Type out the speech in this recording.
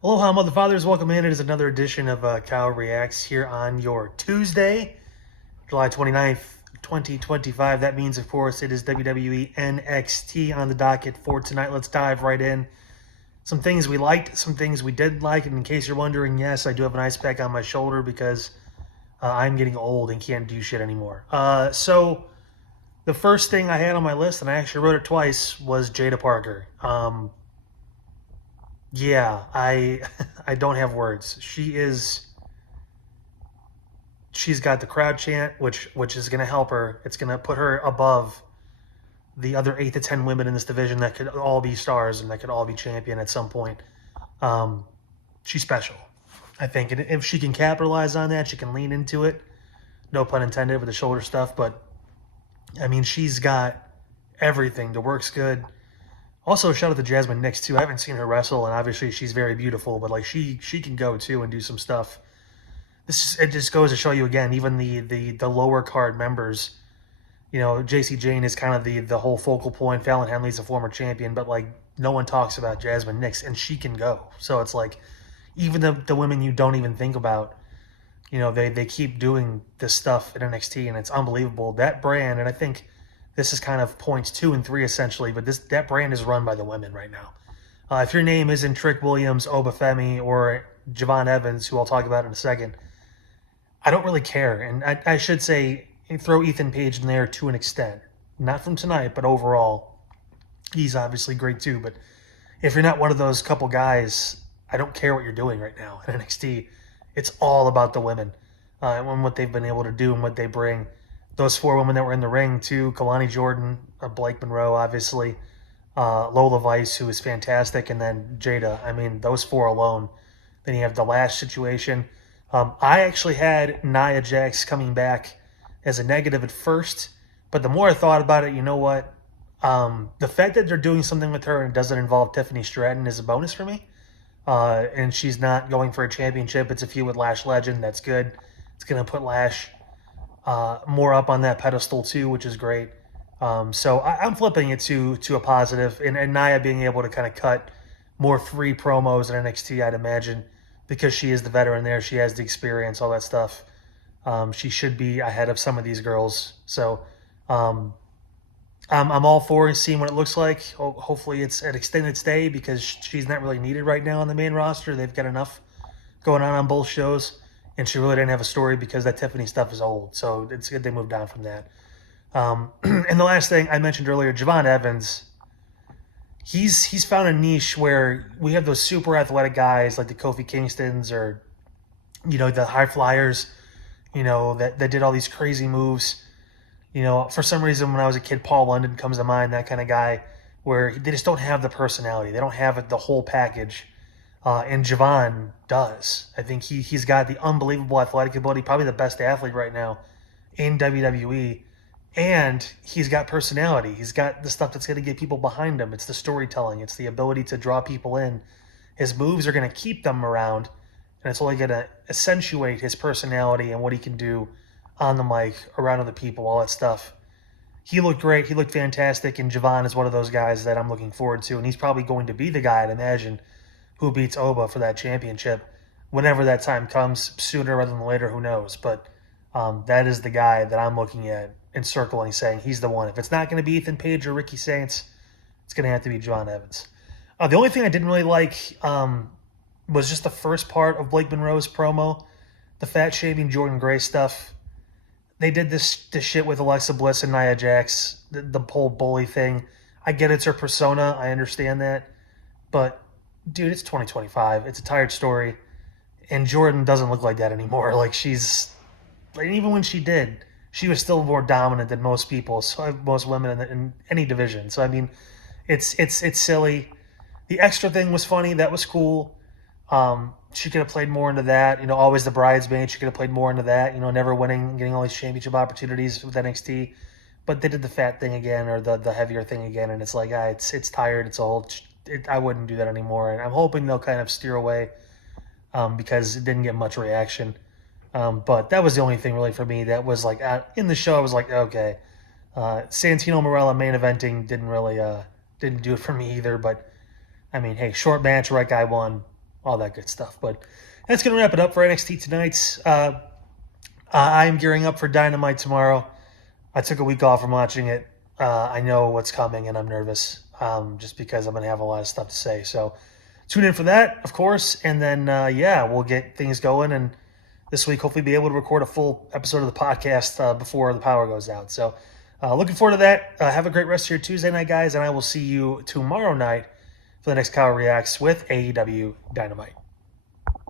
Aloha, Mother Fathers. Welcome in. It is another edition of Kyle Reacts here on your Tuesday, July 29th, 2025. That means, of course, it is WWE NXT on the docket for tonight. Let's dive right in. Some things we liked, some things we didn't like. And in case you're wondering, yes, I do have an ice pack on my shoulder because I'm getting old and can't do shit anymore. So the first thing I had on my list, and I actually wrote it twice, was Jada Parker. Yeah, I I don't have words. She's got the crowd chant, which is going to help her. It's going to put her above the other 8 to 10 women in this division that could all be stars and that could all be champion at some point. Um, she's special, I think, and if she can capitalize on that, she can lean into it. No pun intended with the shoulder stuff, but I mean, she's got everything. The work's good. Also, shout out to Jasmine Nix too. I haven't seen her wrestle, and obviously she's very beautiful, but like she can go too and do some stuff. It just goes to show you again, even the lower card members. You know, JC Jane is kind of the whole focal point. Fallon Henley's a former champion, but like no one talks about Jasmine Nix, and she can go. So it's like even the women you don't even think about, you know, they keep doing this stuff at NXT, and it's unbelievable. That brand, and I think this is kind of points 2 and 3 essentially, but that brand is run by the women right now. If your name isn't Trick Williams, Obafemi, or Javon Evans, who I'll talk about in a second, I don't really care. And I should say, throw Ethan Page in there to an extent. Not from tonight, but overall, he's obviously great too. But if you're not one of those couple guys, I don't care what you're doing right now at NXT. It's all about the women and what they've been able to do and what they bring. Those 4 women that were in the ring too: Kalani Jordan, Blake Monroe, obviously, Lola Vice, who is fantastic, and then Jada. I mean, those 4 alone. Then you have the last situation. I actually had Nia Jax coming back as a negative at first, but the more I thought about it, you know what? The fact that they're doing something with her and it doesn't involve Tiffany Stratton is a bonus for me. And she's not going for a championship. It's a feud with Lash Legend. That's good. It's going to put Lash more up on that pedestal too, which is great. So I'm flipping it to a positive, and Nia being able to kind of cut more free promos in NXT, I'd imagine, because she is the veteran there. She has the experience, all that stuff. She should be ahead of some of these girls. So um, I'm all for seeing what it looks like. Hopefully it's an extended stay because she's not really needed right now on the main roster. They've got enough going on both shows, and she really didn't have a story because that Tiffany stuff is old. So it's good they moved on from that. And the last thing I mentioned earlier, Javon Evans, he's found a niche where we have those super athletic guys like the Kofi Kingstons or, you know, the high flyers, you know, that did all these crazy moves. You know, for some reason when I was a kid, Paul London comes to mind, that kind of guy, where they just don't have the personality. They don't have it, the whole package. And Javon does. I think he's got the unbelievable athletic ability, probably the best athlete right now in WWE. And he's got personality. He's got the stuff that's going to get people behind him. It's the storytelling. It's the ability to draw people in. His moves are going to keep them around, and it's only going to accentuate his personality and what he can do on the mic, around other people, all that stuff. He looked great. He looked fantastic, and Javon is one of those guys that I'm looking forward to, and he's probably going to be the guy, I'd imagine, who beats Oba for that championship whenever that time comes, sooner rather than later, who knows. But that is the guy that I'm looking at and circling, saying he's the one. If it's not going to be Ethan Page or Ricky Saints, it's going to have to be John Evans. The only thing I didn't really like was just the first part of Blake Monroe's promo, the fat shaming Jordan Gray stuff. They did this shit with Alexa Bliss and Nia Jax, the whole bully thing. I get it's her persona. I understand that. But, dude, it's 2025. It's a tired story. And Jordan doesn't look like that anymore. Like, even when she did, she was still more dominant than most people, so most women in any division. So, I mean, it's silly. The extra thing was funny. That was cool. She could have played more into that. You know, always the bridesmaid. She could have played more into that. You know, never winning, getting all these championship opportunities with NXT. But they did the fat thing again, or the heavier thing again, and it's like, it's tired. It's old. I wouldn't do that anymore. And I'm hoping they'll kind of steer away because it didn't get much reaction. But that was the only thing really for me that was like in the show. I was like, okay. Santino Marella main eventing didn't do it for me either. But I mean, hey, short match, right guy won. all that good stuff. But that's going to wrap it up for NXT tonight. I'm gearing up for Dynamite tomorrow. I took a week off from watching it. I know what's coming, and I'm nervous just because I'm going to have a lot of stuff to say. So tune in for that, of course, and then, we'll get things going, and this week hopefully be able to record a full episode of the podcast before the power goes out. So looking forward to that. Have a great rest of your Tuesday night, guys, and I will see you tomorrow night for the next Kyle Reacts with AEW Dynamite.